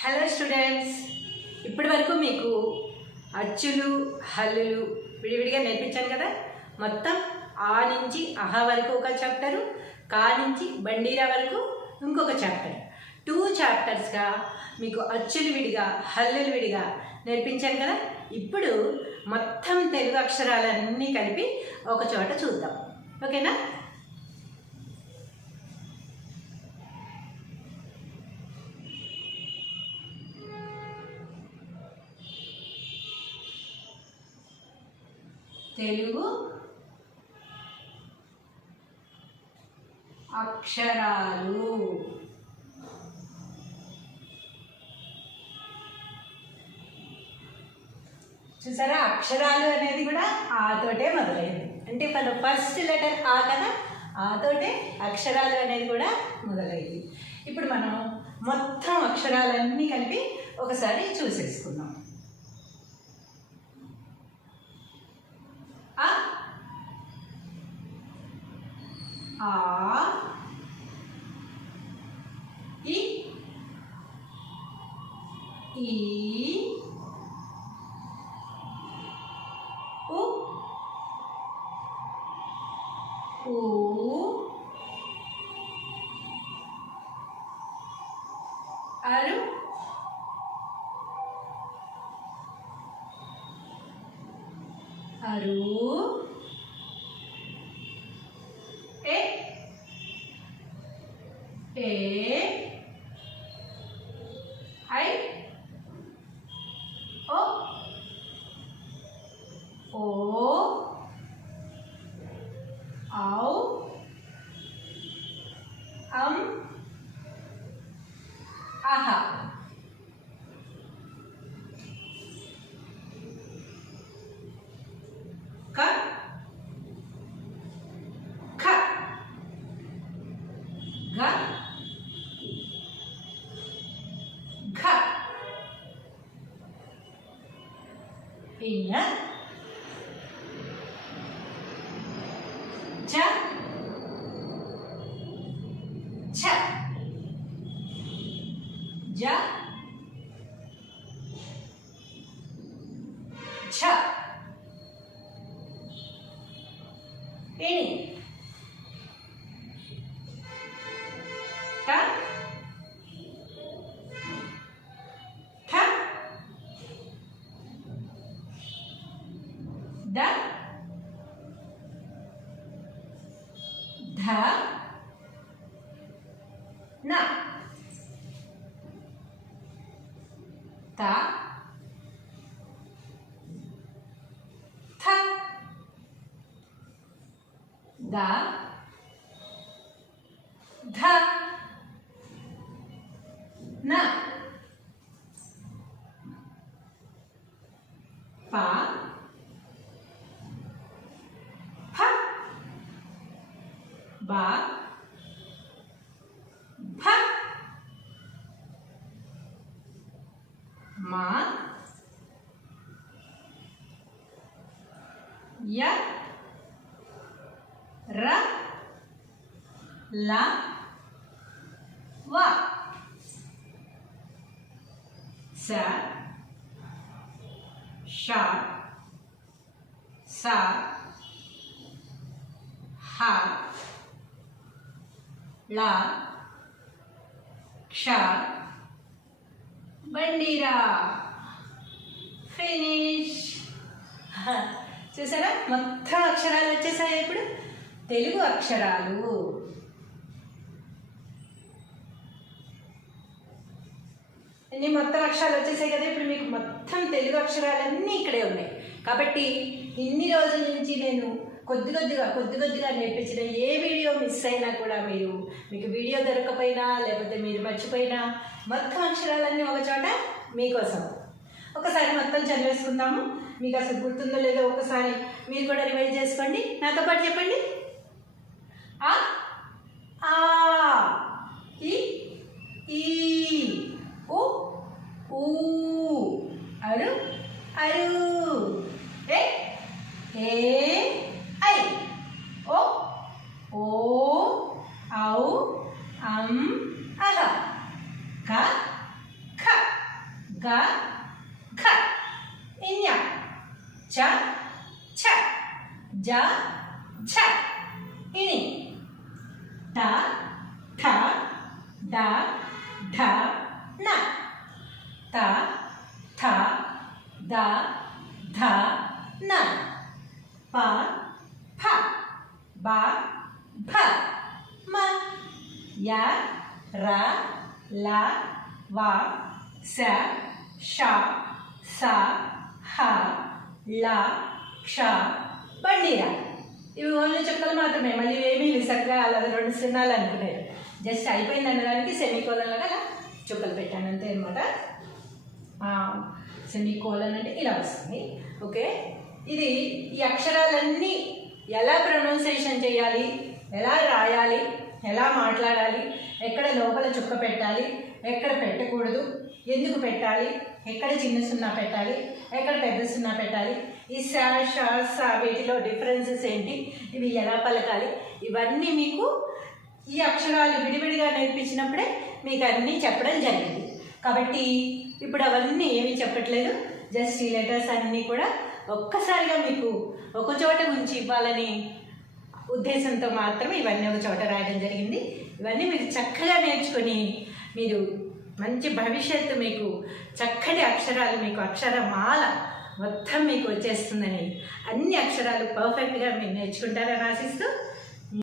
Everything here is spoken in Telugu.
హలో స్టూడెంట్స్, ఇప్పటి వరకు మీకు అచ్చులు హల్లులు విడివిడిగా నేర్పించాను కదా. మొత్తం ఆ నుంచి అహా వరకు ఒక చాప్టరు, కా నుంచి బండీరా వరకు ఇంకొక చాప్టర్. 2 చాప్టర్స్గా మీకు అచ్చులు విడిగా హల్లులు విడిగా నేర్పించాను కదా. ఇప్పుడు మొత్తం తెలుగు అక్షరాలన్నీ కలిపి ఒక చోట చూద్దాం, ఓకేనా? తెలుగు అక్షరాలు. చూసారా, అక్షరాలు అనేది కూడా ఆతోటే మొదలైంది. అంటే ఫస్ట్ లెటర్ ఆ కదా, ఆతోటే అక్షరాలు అనేది కూడా మొదలైంది. ఇప్పుడు మనం మొత్తం అక్షరాలన్నీ కలిపి ఒకసారి చూసేసుకుందాం. ఆ ఈ ఉ ఊ అరు అరు ఏ ఏ ఐ ఓ ఓ ఔ అహ. క ఖ గ ఘ ఇన చ ఛ జ ఝ ఇని ట ఠ ద ధ న త థ ద ధ న ప ఫ బ భ మ య ర ల వ స ష స హ ళ క్ష బండీరా. ఫినిష్. చూసారా, మొత్తం అక్షరాలు వచ్చేసాయి. ఇప్పుడు తెలుగు అక్షరాలు. ఇన్ని మొత్తం అక్షరాలు వచ్చేసాయి కదా. ఇప్పుడు మీకు మొత్తం తెలుగు అక్షరాలన్నీ ఇక్కడే ఉన్నాయి. కాబట్టి ఇన్ని రోజుల నుంచి నేను కొద్ది కొద్దిగా నేర్పించిన ఏ వీడియో మిస్ అయినా కూడా మీకు వీడియో దొరకపోయినా లేకపోతే మీరు మర్చిపోయినా మొత్తం అక్షరాలన్నీ ఒక చోట మీకోసం. ఒకసారి మొత్తం చదివేసుకుందాము. మీకు అసలు గుర్తుందో లేదో ఒకసారి మీరు కూడా రివైజ్ చేసుకోండి. నాతో పాటు చెప్పండి. ఆ ఆ ఈ ఈ ఉ ఊ అరు అరు ఏ ఏ ఐ ఓ ఓ ఔ అహ క ఖ గ ఘ ఇన్య చ ఛ జ ఝ ఇని ట ఠ డ ఢ న త థ ద ధ న ప ఫ బ భ మ య ర ల వ స ష స హ ల క్ష బండిరా. ఇవి ఓన్లీ చుక్కలు మాత్రమే, మళ్ళీ ఏమీ చక్కగా అలా 2 సున్నాలు అనుకున్నారు. జస్ట్ అయిపోయింది అనడానికి సెమీకోలన్ లాగా అలా చుక్కలు పెట్టాను అంతే అనమాట. సెమీకోలన్ అంటే ఇలా వస్తుంది. ఓకే, ఇది ఈ అక్షరాలన్నీ ఎలా ప్రొనౌన్సియేషన్ చేయాలి, ఎలా రాయాలి, ఎలా మాట్లాడాలి, ఎక్కడ లోపల చుక్క పెట్టాలి, ఎక్కడ పెట్టకూడదు, ఎందుకు పెట్టాలి, ఎక్కడ చిన్న సున్నా పెట్టాలి, ఎక్కడ పెద్ద సున్నా పెట్టాలి, ఈ సా షా సా వీటిలో డిఫరెన్సెస్ ఏంటి, ఇవి ఎలా పలకాలి, ఇవన్నీ మీకు ఈ అక్షరాలు విడివిడిగా నేర్పించినప్పుడే మీకు అన్నీ చెప్పడం జరిగింది. కాబట్టి ఇప్పుడు అవన్నీ ఏమీ చెప్పట్లేదు, జస్ట్ ఈ లెటర్స్ అన్నీ కూడా ఒక్కసారిగా మీకు ఒక చోట ఉంచి ఇవ్వాలని ఉద్దేశంతో మాత్రమే ఇవన్నీ ఒక చోట రాయడం జరిగింది. ఇవన్నీ మీరు చక్కగా నేర్చుకొని మీరు మంచి భవిష్యత్తు, మీకు చక్కటి అక్షరాలు, మీకు అక్షరమాల మొత్తం మీకు వచ్చేస్తుందని, అన్ని అక్షరాలు పర్ఫెక్ట్గా మీరు నేర్చుకుంటారని ఆశిస్తూ